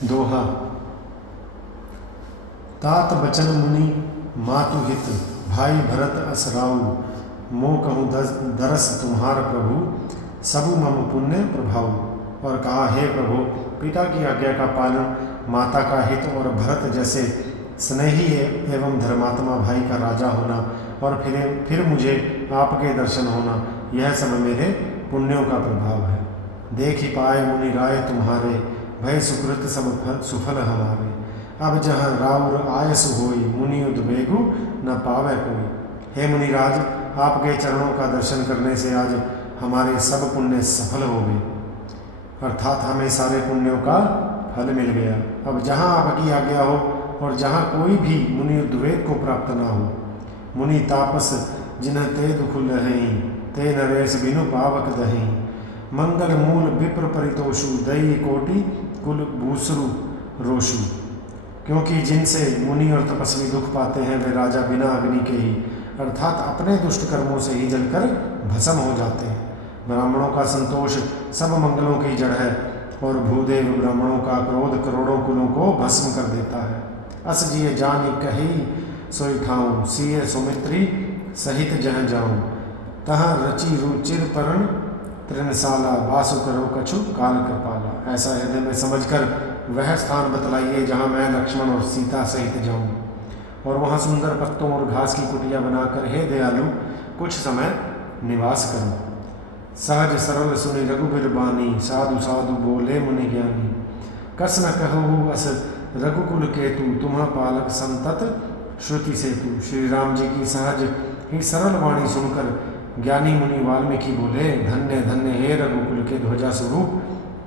दोहा। तात बचन मुनि मातु हित, भाई भरत असराऊ। मो कहूँ दरस तुम्हार प्रभु, सबु मम पुण्य प्रभाऊ। और कहा, हे प्रभु, पिता की आज्ञा का पालन, माता का हित और भरत जैसे स्नेही एवं धर्मात्मा भाई का राजा होना और फिर मुझे आपके दर्शन होना, यह सब मेरे पुण्यों का प्रभाव है। देख ही पाए मुनि राय तुम्हारे, भय सुकृत सब सुफल हमारे। अब जहाँ राउर आयस होई, मुनि उद्वेगु न पावे कोई। हे मुनिराज, आपके चरणों का दर्शन करने से आज हमारे सब पुण्य सफल हो गए, अर्थात हमें सारे पुण्यों का फल मिल गया। अब जहाँ आपकी आज्ञा हो और जहाँ कोई भी मुनि उद्वेग को प्राप्त ना हो। मुनि तापस जिन्ह ते दुख लहहीं, ते नरेश बिनु पावक दहीं। मंगल मूल विप्र परितोषु, दई कोटि कुल भूसरु रोषु। क्योंकि जिनसे मुनि और तपस्वी दुख पाते हैं, वे राजा बिना अग्नि के ही, अर्थात अपने दुष्ट कर्मों से ही जलकर भस्म हो जाते हैं। ब्राह्मणों का संतोष सब मंगलों की जड़ है, और भूदेव ब्राह्मणों का क्रोध करोड़ों कुलों को भस्म कर देता है। अस जिय जानि कही सोई ठाऊं, सिय सुमित्री सहित जह जाऊं। तहाँ रचि रुचिर परण तृणशाला, वासु करो कछु काल कृपाला। ऐसा हृदय में समझकर वह स्थान बतलाइए जहाँ मैं लक्ष्मण और सीता सहित जाऊं, और वहाँ सुंदर पत्तों और घास की कुटिया बनाकर, हे दयालु, कुछ समय निवास करूं। सहज सरल सुनि रघुबीर बानी, साधु साधु बोले मुनि ज्ञानी। कस न कहु अस रघुकुल केतु, तुम्हा पालक संतत श्रुति सेतु। श्री राम जी की सहज ही सरल वाणी सुनकर ज्ञानी मुनि वाल्मीकि बोले, धन्य धन्य हे रघुकुल के ध्वजा स्वरूप,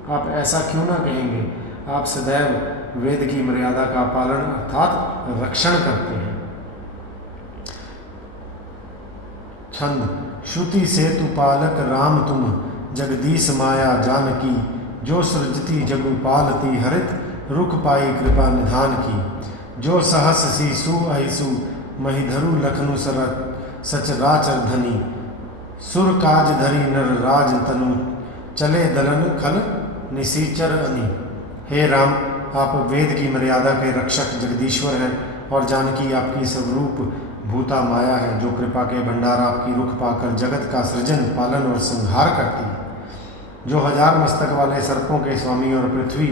आप ऐसा क्यों ना कहेंगे। आप सदैव वेद की मर्यादा का पालन अर्थात रक्षण करते हैं। छंद। श्रुति सेतु पालक राम तुम, जगदीश माया जानकी। जो सृजती जगु पालती, हरित रुख पाई कृपा निधान की। जो सहस सीसु अहिसु, महिधरु लखनु सचराचर धनी। सुर काज धरी नर राज तनु, चले दलन खल निसीचर अनी। हे राम, आप वेद की मर्यादा के रक्षक जगदीश्वर हैं, और जानकी आपकी स्वरूप भूता माया है, जो कृपा के भंडार आपकी रुख पाकर जगत का सृजन पालन और संहार करती है। जो 1000 मस्तक वाले सर्पों के स्वामी और पृथ्वी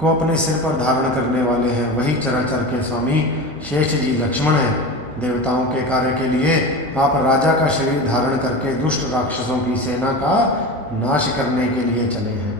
को अपने सिर पर धारण करने वाले हैं, वही चराचर के स्वामी शेष जी लक्ष्मण हैं। देवताओं के कार्य के लिए आप राजा का शरीर धारण करके दुष्ट राक्षसों की सेना का नाश करने के लिए चले हैं।